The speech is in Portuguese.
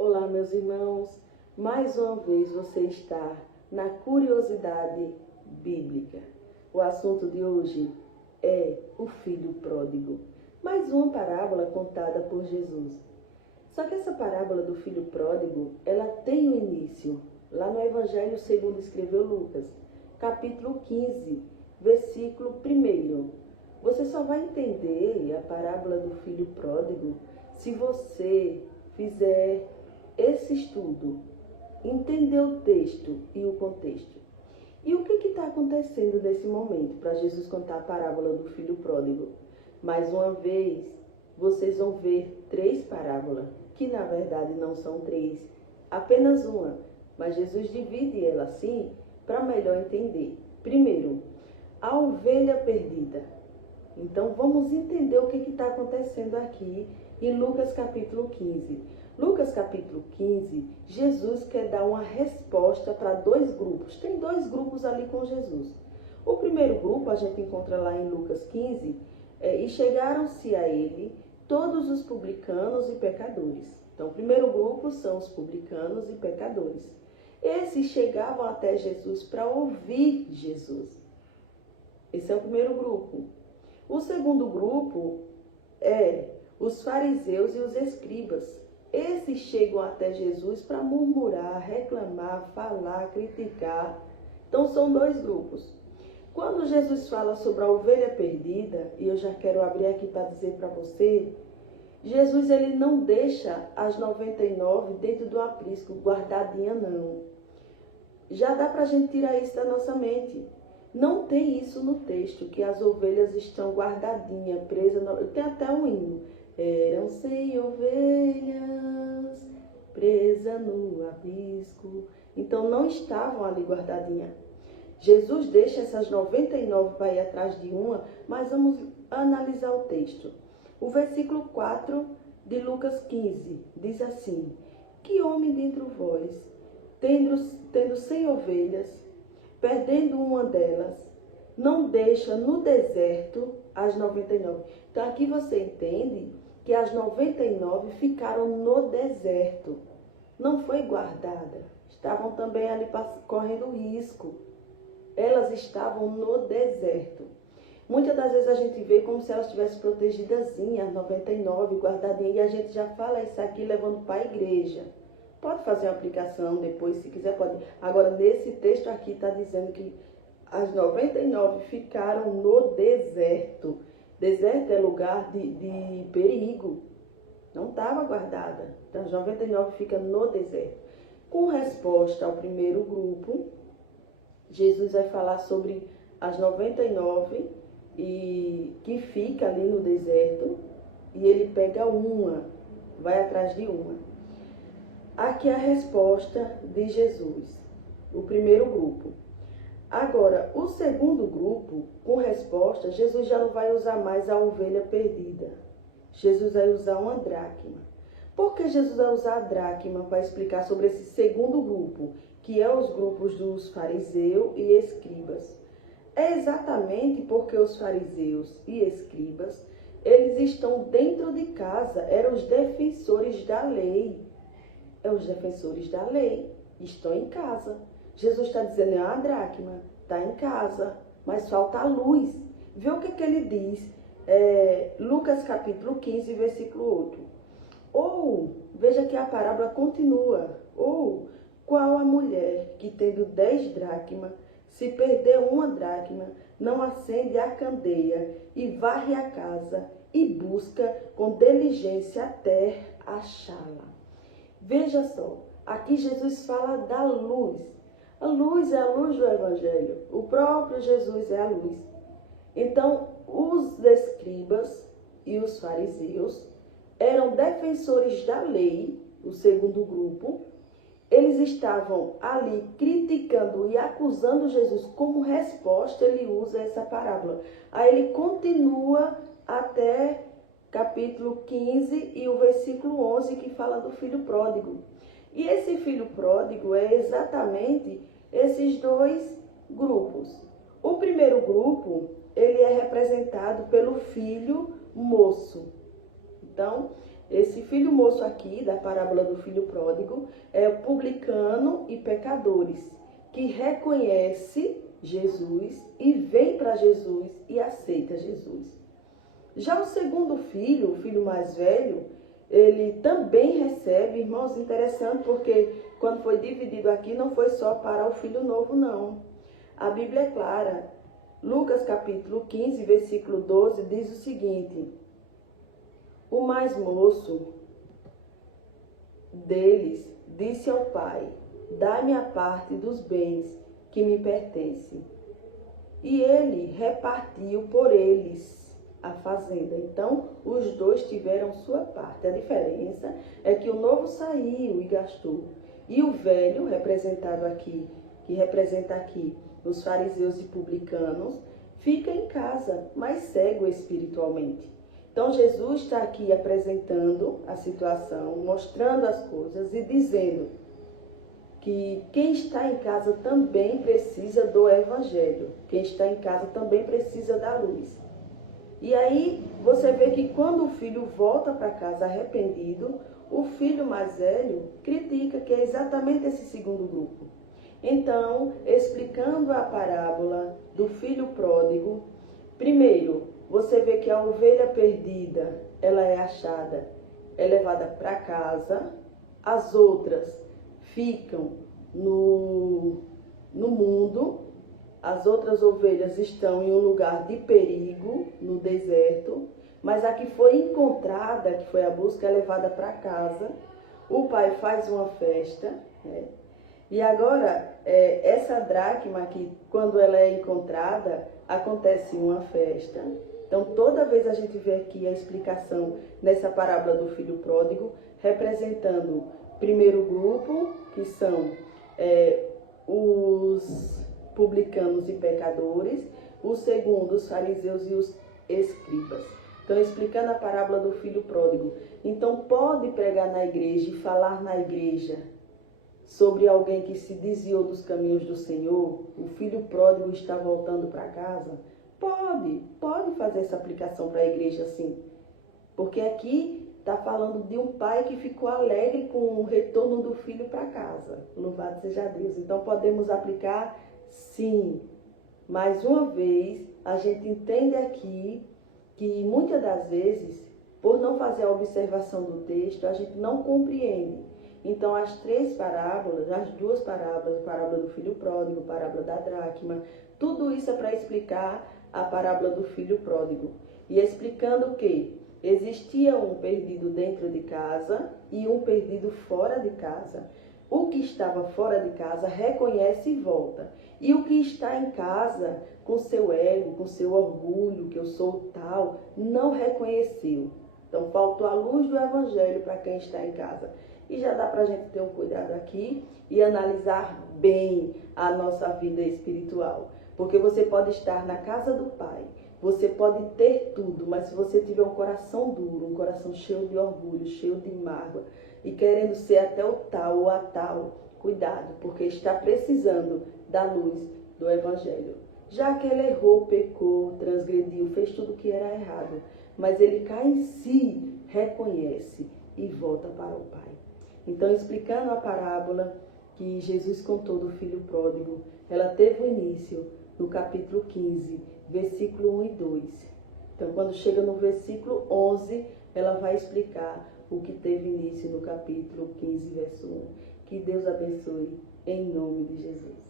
Olá, meus irmãos. Mais uma vez você está na curiosidade bíblica. O assunto de hoje é o filho pródigo. Mais uma parábola contada por Jesus. Só que essa parábola do filho pródigo, ela tem um início lá no Evangelho segundo escreveu Lucas, capítulo 15, versículo 1. Você só vai entender a parábola do filho pródigo se você fizer esse estudo, entender o texto e o contexto. E o que está acontecendo nesse momento para Jesus contar a parábola do filho pródigo? Mais uma vez, vocês vão ver 3 parábolas, que na verdade não são 3, apenas uma, mas Jesus divide ela assim para melhor entender. Primeiro, a ovelha perdida. Então vamos entender o que está acontecendo aqui em Lucas capítulo 15. Lucas capítulo 15, Jesus quer dar uma resposta para 2 grupos. Tem 2 grupos ali com Jesus. O primeiro grupo a gente encontra lá em Lucas 15, e chegaram-se a ele todos os publicanos e pecadores. Então o primeiro grupo são os publicanos e pecadores. Esses chegavam até Jesus para ouvir Jesus. Esse é o primeiro grupo. O segundo grupo é os fariseus e os escribas. Esses chegam até Jesus para murmurar, reclamar, falar, criticar. Então são 2 grupos. Quando Jesus fala sobre a ovelha perdida, e eu já quero abrir aqui para dizer para você, Jesus ele não deixa as 99 dentro do aprisco, guardadinha não. Já dá para a gente tirar isso da nossa mente. Não tem isso no texto, que as ovelhas estão guardadinhas, presas. Tem até um hino. Eram 100 ovelhas presas no aprisco. Então não estavam ali guardadinhas. Jesus deixa essas 99 para ir atrás de uma, mas vamos analisar o texto. O versículo 4 de Lucas 15 diz assim: que homem dentre vós, tendo 100 ovelhas, perdendo uma delas, não deixa no deserto as 99. Então aqui você entende que as 99 ficaram no deserto. Não foi guardada. Estavam também ali correndo risco. Elas estavam no deserto. Muitas das vezes a gente vê como se elas estivessem protegidazinhas, as 99 guardadinhas, e a gente já fala isso aqui levando para a igreja. Pode fazer uma aplicação depois, se quiser, pode. Agora, nesse texto aqui está dizendo que as 99 ficaram no deserto. Deserto é lugar de perigo. Não estava guardada. Então, as 99 ficam no deserto. Com resposta ao primeiro grupo, Jesus vai falar sobre as 99 e que fica ali no deserto, e ele pega uma, vai atrás de uma. Aqui é a resposta de Jesus, o primeiro grupo. Agora, o segundo grupo, com resposta, Jesus já não vai usar mais a ovelha perdida. Jesus vai usar uma dracma. Por que Jesus vai usar a dracma para explicar sobre esse segundo grupo, que é os grupos dos fariseus e escribas? É exatamente porque os fariseus e escribas, eles estão dentro de casa, eram os defensores da lei. Os defensores da lei estão em casa. Jesus está dizendo, a dracma está em casa, mas falta a luz. Vê o que ele diz, Lucas capítulo 15, versículo 8. Ou, veja que a parábola continua, ou qual a mulher que tendo 10 dracmas, se perder uma dracma, não acende a candeia e varre a casa e busca com diligência até achá-la. Veja só, aqui Jesus fala da luz. A luz é a luz do Evangelho. O próprio Jesus é a luz. Então, os escribas e os fariseus eram defensores da lei, o segundo grupo. Eles estavam ali criticando e acusando Jesus. Como resposta, ele usa essa parábola. Aí ele continua até capítulo 15 e o versículo 11, que fala do filho pródigo. E esse filho pródigo é exatamente esses 2 grupos. O primeiro grupo, ele é representado pelo filho moço. Então, Esse filho moço aqui, da parábola do filho pródigo, é publicano e pecadores, que reconhece Jesus e vem para Jesus e aceita Jesus. Já o segundo filho, o filho mais velho, ele também recebe, irmãos, interessante, porque quando foi dividido aqui, não foi só para o filho novo, não. A Bíblia é clara. Lucas capítulo 15, versículo 12, diz o seguinte: o mais moço deles disse ao pai: dá-me a parte dos bens que me pertencem. E ele repartiu por eles a fazenda. Então, os dois tiveram sua parte. A diferença é que o novo saiu e gastou. E o velho, representado aqui, que representa aqui os fariseus e publicanos, fica em casa, mas cego espiritualmente. Então, Jesus está aqui apresentando a situação, mostrando as coisas e dizendo que quem está em casa também precisa do evangelho. Quem está em casa também precisa da luz. E aí você vê que quando o filho volta para casa arrependido, o filho mais velho critica, que é exatamente esse segundo grupo. Então, explicando a parábola do filho pródigo, primeiro, você vê que a ovelha perdida, ela é achada, é levada para casa, as outras ficam no mundo, as outras ovelhas estão em um lugar de perigo, no deserto, mas a que foi encontrada, que foi a busca, é levada para casa, o pai faz uma festa, né? E agora, essa dracma aqui, quando ela é encontrada, acontece uma festa. Então, toda vez a gente vê aqui a explicação nessa parábola do filho pródigo, representando o primeiro grupo, que são os publicanos e pecadores, o segundo, os fariseus e os escribas. Então, explicando a parábola do filho pródigo. Então, pode pregar na igreja e falar na igreja sobre alguém que se desviou dos caminhos do Senhor, o filho pródigo está voltando para casa? Pode fazer essa aplicação para a igreja, sim. Porque aqui está falando de um pai que ficou alegre com o retorno do filho para casa. Louvado seja Deus. Então podemos aplicar, sim. Mais uma vez, a gente entende aqui que muitas das vezes, por não fazer a observação do texto, a gente não compreende. Então, as três parábolas, as duas parábolas, a parábola do filho pródigo, a parábola da dracma, tudo isso é para explicar a parábola do filho pródigo. E explicando que existia um perdido dentro de casa e um perdido fora de casa. O que estava fora de casa reconhece e volta. E o que está em casa, com seu ego, com seu orgulho, que eu sou tal, não reconheceu. Então, faltou a luz do evangelho para quem está em casa. E já dá para a gente ter um cuidado aqui e analisar bem a nossa vida espiritual. Porque você pode estar na casa do Pai, você pode ter tudo, mas se você tiver um coração duro, um coração cheio de orgulho, cheio de mágoa, e querendo ser até o tal ou a tal, cuidado, porque está precisando da luz do Evangelho. Já que ele errou, pecou, transgrediu, fez tudo o que era errado, mas ele cai em si, reconhece e volta para o Pai. Então, explicando a parábola que Jesus contou do filho pródigo, ela teve o início no capítulo 15, versículo 1 e 2. Então, quando chega no versículo 11, ela vai explicar o que teve início no capítulo 15, verso 1. Que Deus abençoe, em nome de Jesus.